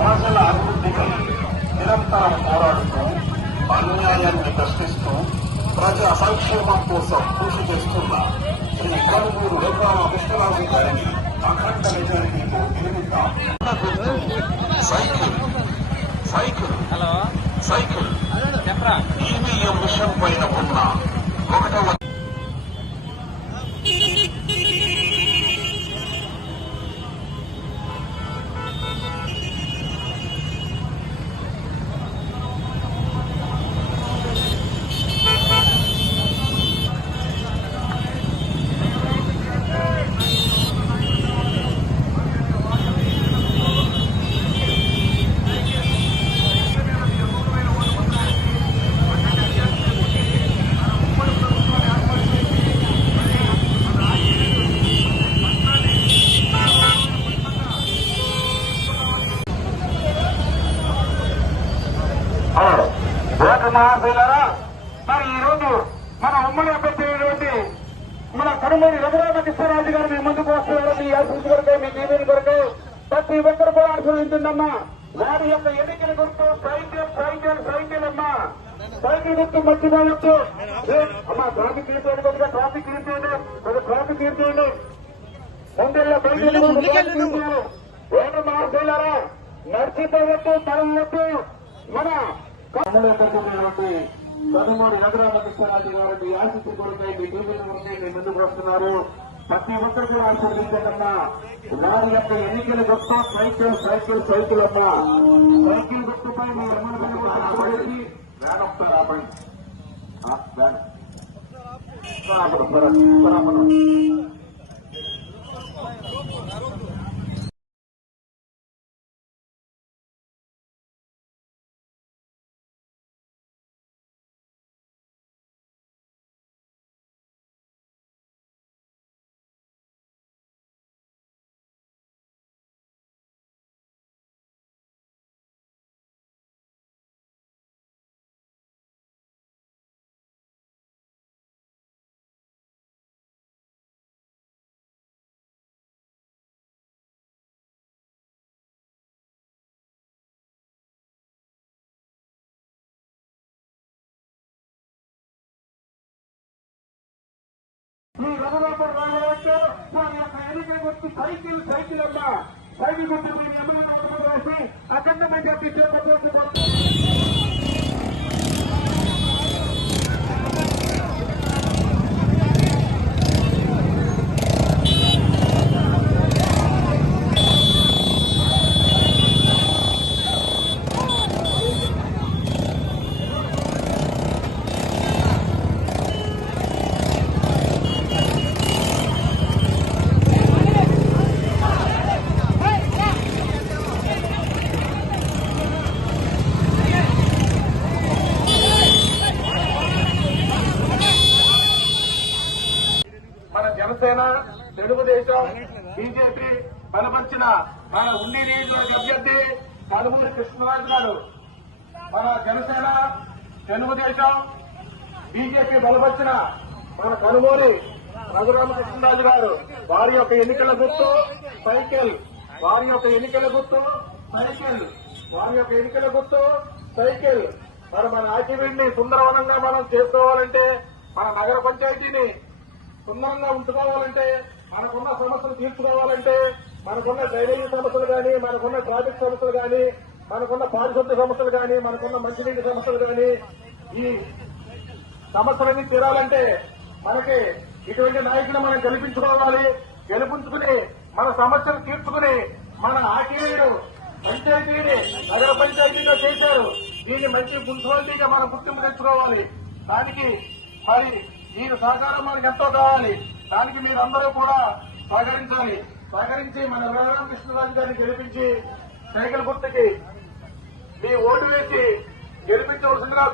ప్రజల అభివృద్ధికి నిరంతరం పోరాడుతూ అన్యాయాన్ని ప్రశ్నిస్తూ ప్రజా సంక్షేమం కోసం కృషి చేస్తున్న శ్రీ కనుమూరు వెంకట కృష్ణరాజు గారిని అఖండ మెజారిటీతో గెలుపుతాం. సైకిల్ సైకిల్ సైకిల్ ఈవీఎం విషయం పైన ఉన్న ఒకటవ మహాశైలారా, మరి ఈ రోజు మన ఉమ్మడి అభ్యర్థి మన కనుమూరి రఘురామకృష్ణరాజు గారు మీ ముందుకు వస్తున్నారు. మీ ఆశీస్సు కొరకు, మీ దీవెన కొరకు ప్రతి ఒక్కరు కూడా ఆశీర్వదించిందమ్మా. వారి యొక్క ఎన్నికల గుర్తు సైకిల్ సైకిల్ సైకిల్ అమ్మా. సైకిల్ గుర్తు మర్చిపోవచ్చు అమ్మా. ట్రాఫిక్ క్లియర్ చేయండి, కొద్దిగా ట్రాఫిక్ క్లియర్ చేయండి, కొద్దిగా ట్రాఫిక్ క్లియర్ చేయండి. ముందెళ్ళ బయట మహాశైలారా, మర్చిపోవచ్చు తరవద్దు. మన కనుమూరి రఘురామకృష్ణరాజు గారు మీ ఆశీస్సు కొరకై, మీ దీవెన కొరకై మీ ముందుకు వస్తున్నారు. ప్రతి ఒక్కరు కూడా ఆశీర్వదించకన్నా. వారి యొక్క ఎన్నికల గుర్తు సైకిల్ సైకిల్ సైకిల్ అమ్మా. సైకిల్ గుర్తుపై మీ ఆశీర్వదించి వ్యాన్ ఒకసారి ఆపండి. ఈ రఘురామపురం రామరాజు వారి యొక్క ఎన్నికల గుర్తు సైకిల్ సైకిల్ అమ్మా. సైకిల్ గుర్తు మీ ఎమ్మెల్యే వేసి అఖండ మెజార్టీ చేపట్టబోతున్నారు. జనసేన, తెలుగుదేశం, బీజేపీ బలపరిచిన మన ఉండి నియోజకవర్గ అభ్యర్థి కనుమూరి కృష్ణరాజు గారు. మన జనసేన, తెలుగుదేశం, బీజేపీ బలపరిచిన మన కనుమూరి రఘురామకృష్ణరాజు గారు. వారి యొక్క ఎన్నికల గుర్తు సైకిల్. వారి యొక్క ఎన్నికల గుర్తు సైకిల్. వారి యొక్క ఎన్నికల గుర్తు సైకిల్. మరి మన ఆకివీడిని సుందరవనంగా మనం చేసుకోవాలంటే, మన నగర పంచాయతీని సుందరంగా ఉంచుకోవాలంటే, మనకున్న సమస్యలు తీర్చుకోవాలంటే, మనకున్న డ్రైనేజీ సమస్యలు కానీ, మనకున్న ట్రాఫిక్ సమస్యలు కానీ, మనకున్న పారిశుద్ధ్య సమస్యలు కానీ, మనకున్న మంచినీటి సమస్యలు కానీ, ఈ సమస్యలన్నీ తీరాలంటే మనకి ఇటువంటి నాయకులు మనం గెలిపించుకోవాలి. గెలిపించుకుని మన సమస్యలు తీర్చుకుని మన ఆకివీడు పంచాయతీని నగర పంచాయతీగా చేశారు. దీన్ని మంచి మున్సిపాలిటీగా మనం గుర్తింపు తెచ్చుకోవాలి. దానికి మరి మీరు సహకారం మనకు ఎంతో కావాలి. దానికి మీరందరూ కూడా సహకరించాలి. సహకరించి మన రఘురామకృష్ణరాజు గారిని గెలిపించి సైకిల్ గుర్తుకి మీ ఓటు వేసి గెలిపించవలసిందిగా